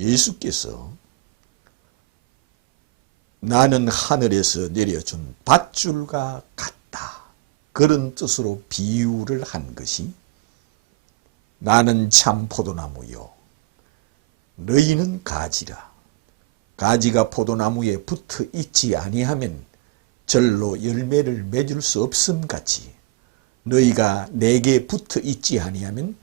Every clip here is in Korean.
예수께서 나는 하늘에서 내려준 밧줄과 같다, 그런 뜻으로 비유를 한 것이, 나는 참 포도나무요 너희는 가지라. 가지가 포도나무에 붙어 있지 아니하면 절로 열매를 맺을 수 없음 같이 너희가 내게 붙어 있지 아니하면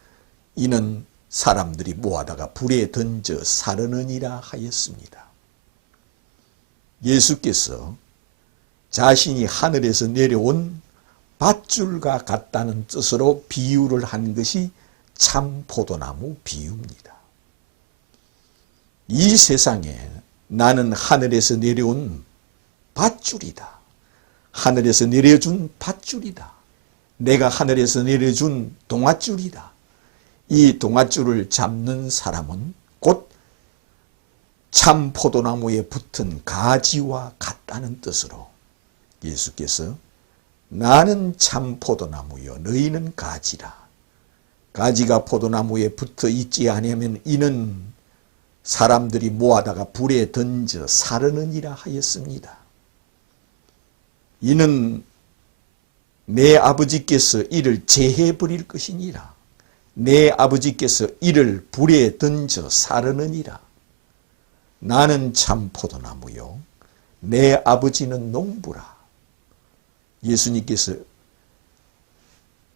이는 사람들이 모아다가 불에 던져 사르느니라 하였습니다. 예수께서 자신이 하늘에서 내려온 밧줄과 같다는 뜻으로 비유를 한 것이 참 포도나무 비유입니다. 이 세상에 나는 하늘에서 내려온 밧줄이다. 하늘에서 내려준 밧줄이다. 내가 하늘에서 내려준 동아줄이다. 이 동아줄을 잡는 사람은 곧 참 포도나무에 붙은 가지와 같다는 뜻으로 예수께서 나는 참 포도나무요 너희는 가지라. 가지가 포도나무에 붙어 있지 아니하면 이는 사람들이 모아다가 불에 던져 사르느니라 하였습니다. 이는 내 아버지께서 이를 제해 버릴 것이니라. 내 아버지께서 이를 불에 던져 사르느니라. 나는 참 포도나무요 내 아버지는 농부라. 예수님께서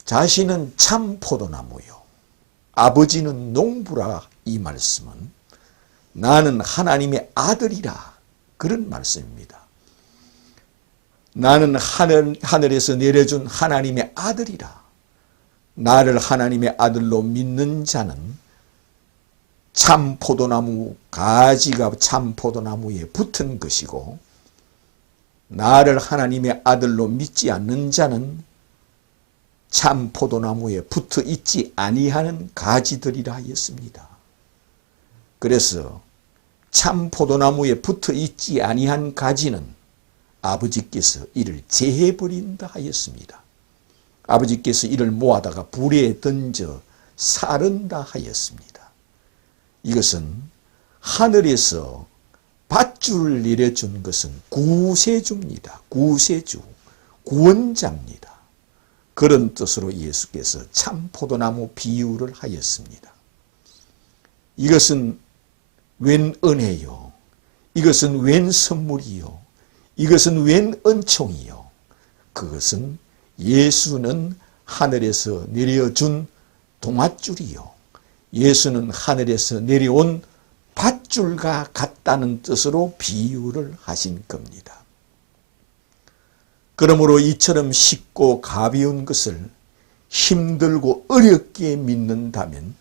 자신은 참 포도나무요 아버지는 농부라, 이 말씀은 나는 하나님의 아들이라, 그런 말씀입니다. 나는 하늘에서 내려준 하나님의 아들이라. 나를 하나님의 아들로 믿는 자는 참 포도나무 가지가 참 포도나무에 붙은 것이고, 나를 하나님의 아들로 믿지 않는 자는 참 포도나무에 붙어 있지 아니하는 가지들이라 하였습니다. 그래서 참 포도나무에 붙어 있지 아니한 가지는 아버지께서 이를 제해버린다 하였습니다. 아버지께서 이를 모아다가 불에 던져 사른다 하였습니다. 이것은 하늘에서 밧줄을 내려준 것은 구세주입니다. 구세주, 구원자입니다. 그런 뜻으로 예수께서 참 포도나무 비유를 하였습니다. 이것은 웬 은혜요, 이것은 웬 선물이요, 이것은 웬 은총이요. 그것은 예수는 하늘에서 내려준 동아줄이요, 예수는 하늘에서 내려온 밧줄과 같다는 뜻으로 비유를 하신 겁니다. 그러므로 이처럼 쉽고 가벼운 것을 힘들고 어렵게 믿는다면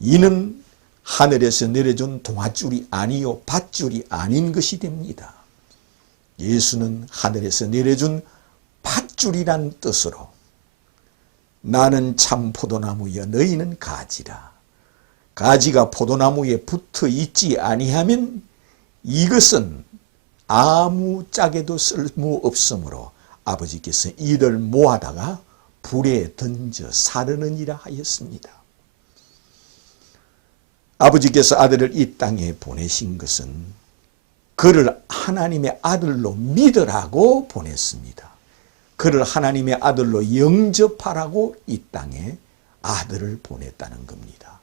이는 하늘에서 내려준 동아줄이 아니요 밧줄이 아닌 것이 됩니다. 예수는 하늘에서 내려준 밧줄이란 뜻으로 나는 참 포도나무여 너희는 가지라. 가지가 포도나무에 붙어 있지 아니하면 이것은 아무 짝에도 쓸모없으므로 아버지께서 이를 모아다가 불에 던져 사르느니라 하였습니다. 아버지께서 아들을 이 땅에 보내신 것은 그를 하나님의 아들로 믿으라고 보냈습니다. 그를 하나님의 아들로 영접하라고 이 땅에 아들을 보냈다는 겁니다.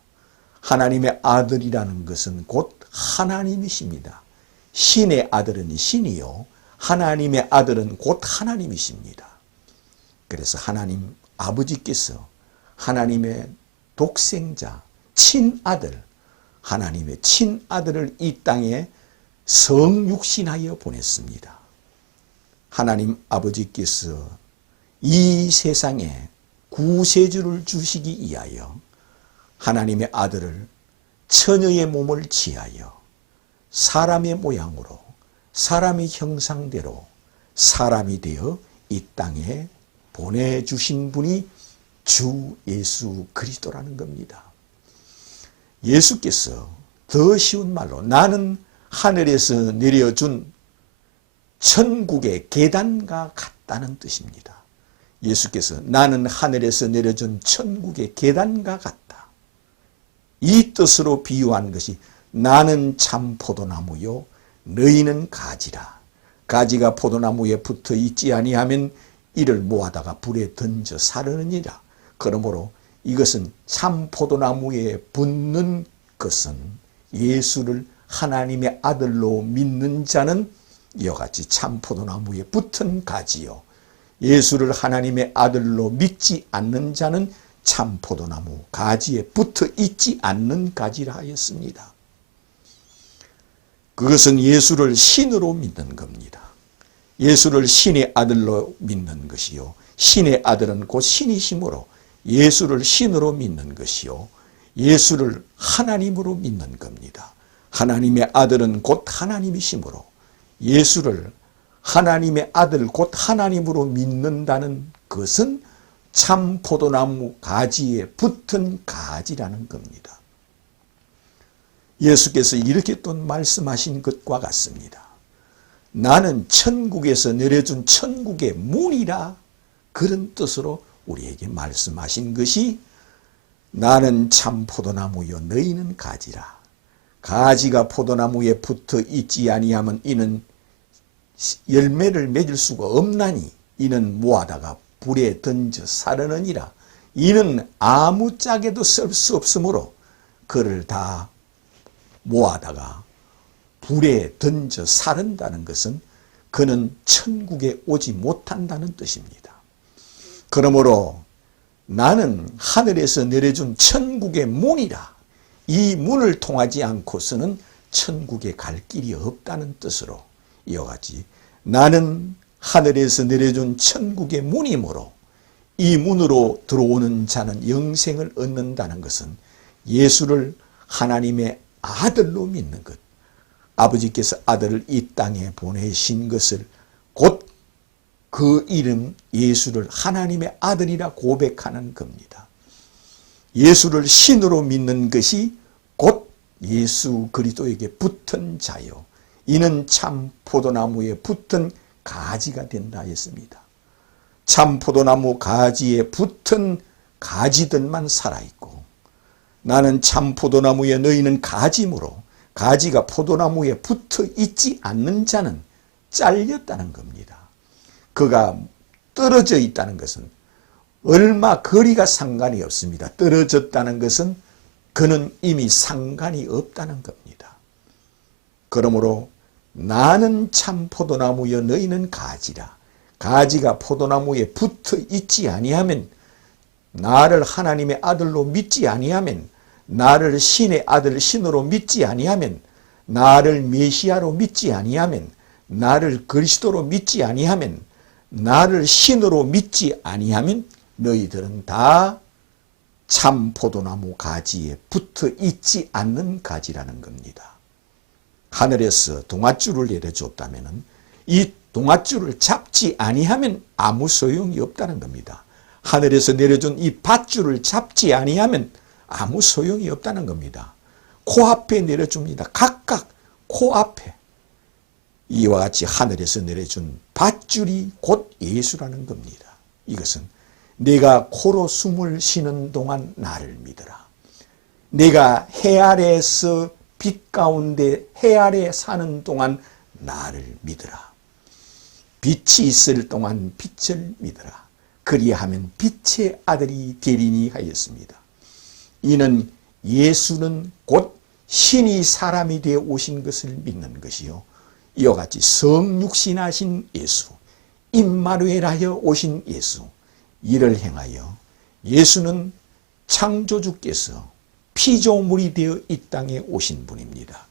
하나님의 아들이라는 것은 곧 하나님이십니다. 신의 아들은 신이요 하나님의 아들은 곧 하나님이십니다. 그래서 하나님 아버지께서 하나님의 독생자 친아들, 하나님의 친아들을 이 땅에 성육신하여 보냈습니다. 하나님 아버지께서 이 세상에 구세주를 주시기 위하여 하나님의 아들을 처녀의 몸을 취하여 사람의 모양으로 사람의 형상대로 사람이 되어 이 땅에 보내주신 분이 주 예수 그리스도라는 겁니다. 예수께서 더 쉬운 말로 나는 하늘에서 내려준 천국의 계단과 같다는 뜻입니다. 예수께서 나는 하늘에서 내려준 천국의 계단과 같다. 이 뜻으로 비유한 것이 나는 참 포도나무요 너희는 가지라. 가지가 포도나무에 붙어 있지 아니하면 이를 모아다가 불에 던져 사르느니라. 그러므로 이것은 참 포도나무에 붙는 것은 예수를 하나님의 아들로 믿는 자는 이와 같이 참 포도나무에 붙은 가지요, 예수를 하나님의 아들로 믿지 않는 자는 참 포도나무 가지에 붙어 있지 않는 가지라 하였습니다. 그것은 예수를 신으로 믿는 겁니다. 예수를 신의 아들로 믿는 것이요, 신의 아들은 곧 신이심으로 예수를 신으로 믿는 것이요, 예수를 하나님으로 믿는 겁니다. 하나님의 아들은 곧 하나님이심으로 예수를 하나님의 아들 곧 하나님으로 믿는다는 것은 참 포도나무 가지에 붙은 가지라는 겁니다. 예수께서 이렇게 또 말씀하신 것과 같습니다. 나는 천국에서 내려준 천국의 문이라, 그런 뜻으로 우리에게 말씀하신 것이 나는 참 포도나무요 너희는 가지라. 가지가 포도나무에 붙어 있지 아니하면 이는 열매를 맺을 수가 없나니 이는 모아다가 불에 던져 사르느니라. 이는 아무 짝에도 쓸 수 없으므로 그를 다 모아다가 불에 던져 사른다는 것은 그는 천국에 오지 못한다는 뜻입니다. 그러므로 나는 하늘에서 내려준 천국의 문이라. 이 문을 통하지 않고서는 천국에 갈 길이 없다는 뜻으로 이와 같이 나는 하늘에서 내려준 천국의 문이므로 이 문으로 들어오는 자는 영생을 얻는다는 것은 예수를 하나님의 아들로 믿는 것, 아버지께서 아들을 이 땅에 보내신 것을 곧 그 이름 예수를 하나님의 아들이라 고백하는 겁니다. 예수를 신으로 믿는 것이 곧 예수 그리스도에게 붙은 자요, 이는 참 포도나무에 붙은 가지가 된다 했습니다. 참 포도나무 가지에 붙은 가지들만 살아있고, 나는 참 포도나무에 너희는 가지므로 가지가 포도나무에 붙어 있지 않는 자는 잘렸다는 겁니다. 그가 떨어져 있다는 것은 얼마 거리가 상관이 없습니다. 떨어졌다는 것은 그는 이미 상관이 없다는 겁니다. 그러므로 나는 참 포도나무여 너희는 가지라. 가지가 포도나무에 붙어 있지 아니하면, 나를 하나님의 아들로 믿지 아니하면, 나를 신의 아들 신으로 믿지 아니하면, 나를 메시아로 믿지 아니하면, 나를 그리스도로 믿지 아니하면, 나를 신으로 믿지 아니하면 너희들은 다 참 포도나무 가지에 붙어 있지 않는 가지라는 겁니다. 하늘에서 동아줄을 내려줬다면 이 동아줄을 잡지 아니하면 아무 소용이 없다는 겁니다. 하늘에서 내려준 이 밧줄을 잡지 아니하면 아무 소용이 없다는 겁니다. 코앞에 내려줍니다. 각각 코앞에. 이와 같이 하늘에서 내려준 밧줄이 곧 예수라는 겁니다. 이것은 내가 코로 숨을 쉬는 동안 나를 믿어라. 내가 해 아래에서 빛 가운데 해 아래 사는 동안 나를 믿어라. 빛이 있을 동안 빛을 믿어라. 그리하면 빛의 아들이 되리니 하였습니다. 이는 예수는 곧 신이 사람이 되어 오신 것을 믿는 것이요, 이와 같이 성육신하신 예수, 임마누엘하여 오신 예수, 이를 행하여 예수는 창조주께서 피조물이 되어 이 땅에 오신 분입니다.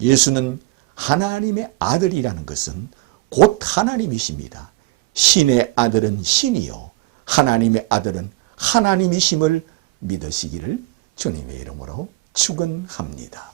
예수는 하나님의 아들이라는 것은 곧 하나님이십니다. 신의 아들은 신이요, 하나님의 아들은 하나님이심을 믿으시기를 주님의 이름으로 축원합니다.